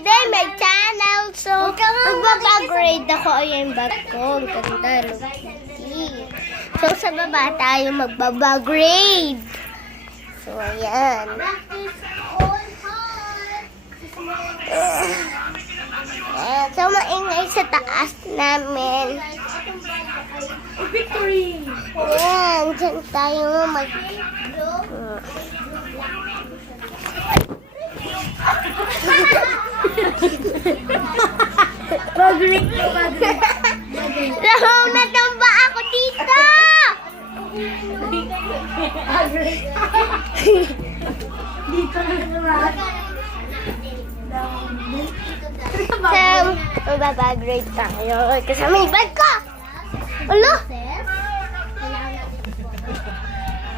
day, may channel. So, magbabagrade ako. Ayan yung bag ko. Ang ganda, Lucky. So, sa baba tayo magbabagrade. So, ayan. So, maingay sa taas namin. Victory! Ayan, dyan tayo mag... Bagrade! Lahong natumba ako dito! Dito na naman. So, magbabagrade tayo. Kasama yung bag ko! Alo!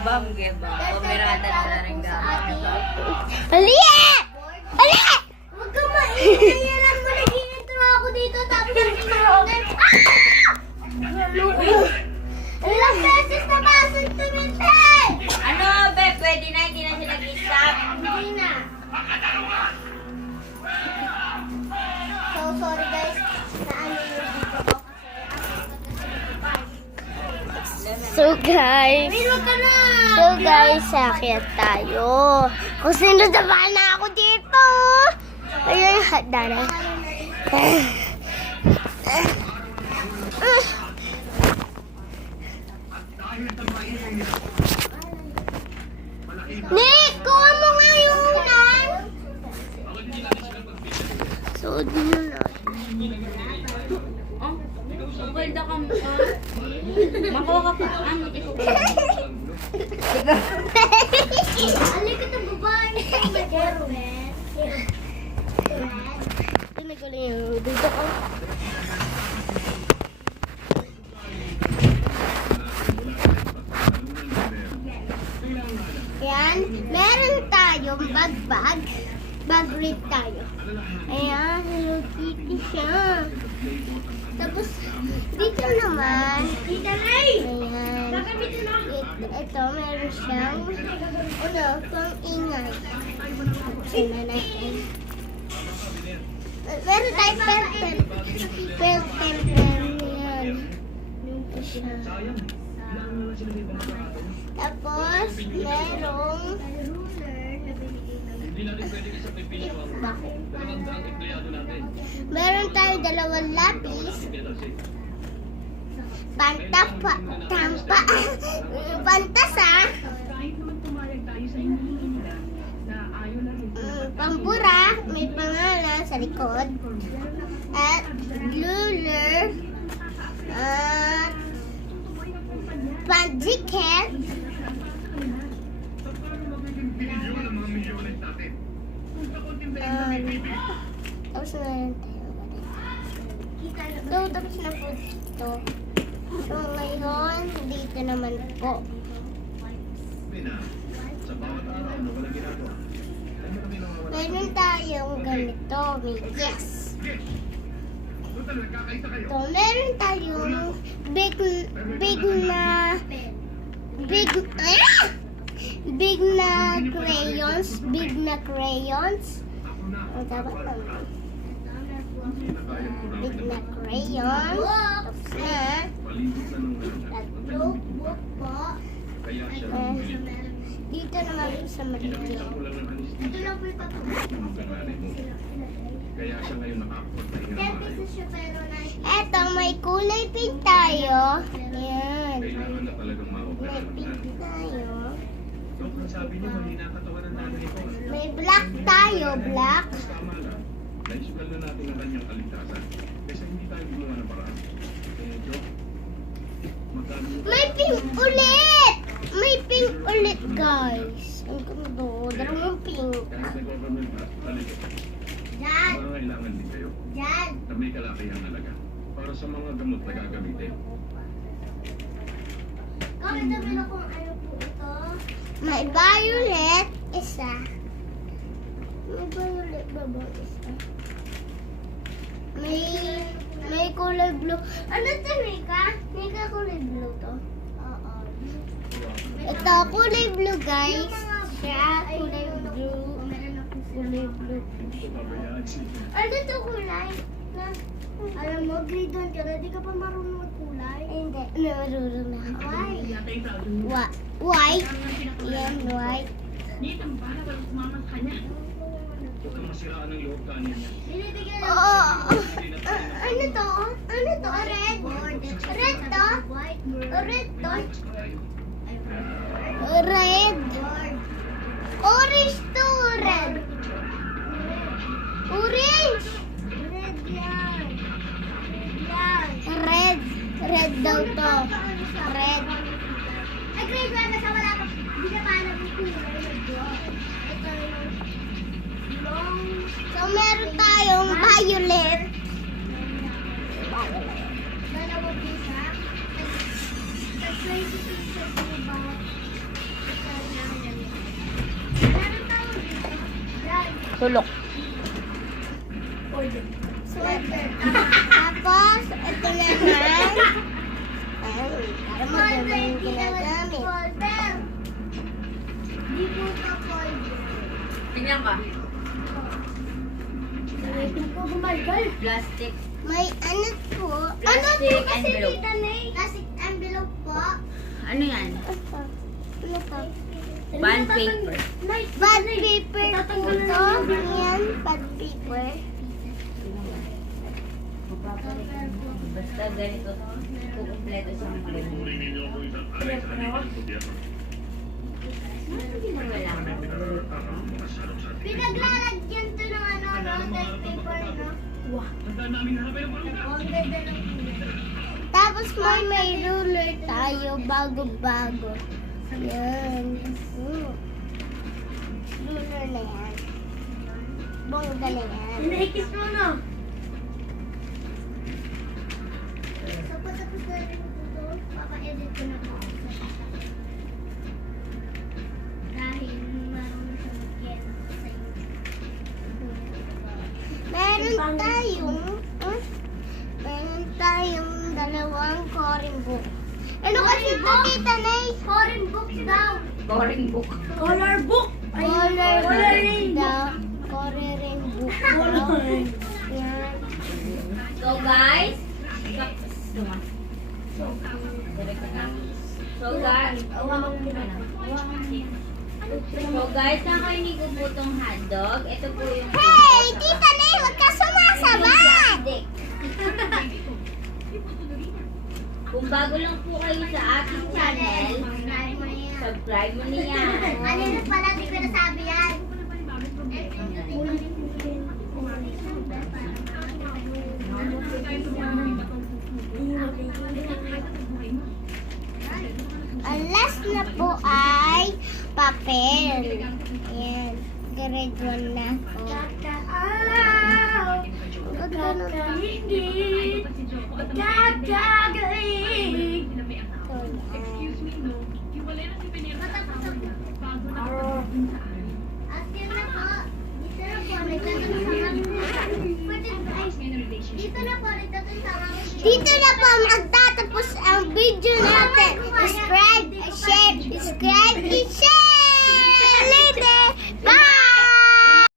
Bangge ba? Pumiratan mo na rin gamit. Ali! Ali! Huwag ka maingay. Alam mo, nag-intro ako dito. Tapos nag-intro. Ilang beses na ba sa tumitay? Ano, be? Pwede na, hindi na siya nag-stop. Hindi na. So, sorry guys. Naano yung dito ko So, guys. Meron ka na. So, guys, akyat tayo. Kung sino naman na ako dito. Ayun, dara. Nick, kuha mo nga yung unan. So, dito na. Magwalda ka mo. Makuha ka pa. Ano, ikaw ba? Alay ka itong babae. Pero, Tinagaling yung dito ko. Ayan, meron tayong bag-bag. Bag-rip tayo. Ayan, Hello Kitty siya. Tapos, dito naman. Tita Ray! Ayan. Ito, meron siyang, pang-ingay. Sina natin. Meron tayong pen. Ayan. Dito siya. Tapos, merong meron tayo dalawang lapis. Pantasa. Pampura, may pangalan sa likod. At ruler. At panjiket. Tapos na rin tayo. So, tapos na po dito. So, ngayon, dito naman po. Meron tayong ganito. May yes. So, meron tayong big na crayons. Big na crayons. Ang dapat naman. Big na crayons. Tapos na. Notebook po. Dito naman sa maliit. Ito lang po ipapagawa. Kaya siya ngayon nakakapagpahinga na 10 pesos siya pero Eto, may kulay pink tayo. Ayan. kailangan na talagang ma-opera. May pink tayo. Doktor, sabi niyo mahina katawan ng nanay ko. May black tayo, black. Tama lang. Naisugal na natin ang kanyang kaligtasan. Kasi hindi tayo gumawa ng paraan. Kaya, Joe, magkano May pink ulit! May pink ulit, guys. Ang ganda. Dalawang pink. kahit na government na, halika. Dad! Kailangan din kayo Dad! na may kalakihang halaga para sa mga gamot na gagamitin. Kahit namin akong ano po ito. May violet, isa. May violet ba ba isa? May kulay blue. Ano to, Mika? Mika, kulay blue to. Oo. Ito, kulay blue, guys. Siya, kulay blue. Meron akong Kulay blue. Pabayaan siya. Ano to kulay? Na, alam mo, grade 1 ka na, di ka pa marunong magkulay. Hindi. Narurong na ako. Why? White. Yan, white. Huwag kang masiraan ng loob kanin niya. Binibigyan lang. Oo. Ano to? Ano to? Red? Red to? Red to? Red. Orange to red. Orange. Red yan. Yan. Red. Red daw to. Red. Ay, grade 1 na sa wala pa. Hindi na pa alam yung kulay. Ito yung long. So, meron tayong violet. Dalawang pisa. Tapos 20 pieces mo ba? Meron tayong dito. Yan. Tulok. Sweater. Tapos, ito naman. Ay, para maganda yung ginagamit. Folder. Di po ka folder. Tingnan ka. Hindi ko gumagal. Plastic. May ano po? Plastic Kasi envelope. tita Nay. Plastic envelope po. Ano yan? Ano to? Bond paper. Bad paper po to. Yan, bad paper. Basta ganito. Kukumpleto siyang maganda. Turing ninyo ako isang alay sa halika ng gobyerno. Wala. Mga sarap sa atin. Pinaglalagyan to ng ano, rounded paper, no? Handa namin harapin ang pamilya. Rounded na lang. Tapos may ruler tayo bago-bago. Yan. Ruler na yan. Bongga na yan. Inaikis mo na. So, patapos na rin ito, papa-edit ko na po. Dahil marunong siya mag-edit sa Meron tayong dalawang coloring book. Ano kasi ito, Tita Nay? Foreign books daw. Boring book. Color book. Coloring daw. Coloring book. Yan. So guys, So guys, nakarinig ko po itong hotdog. Ito po yung Hey, Tita Nay, huwag ka sumasabay! plastic. Kung bago lang po kayo sa ating channel, subscribe mo niya. Ano na pala, di ko nasabi yan. Ang last na po ay papel. Yan. Grade 1 na ako. Kakaaw, kakahingin, kakagaling. At yun na po, dito na po, nagtatapos Dito na po magtatapos ang video natin. Subscribe, share, subscribe, and share.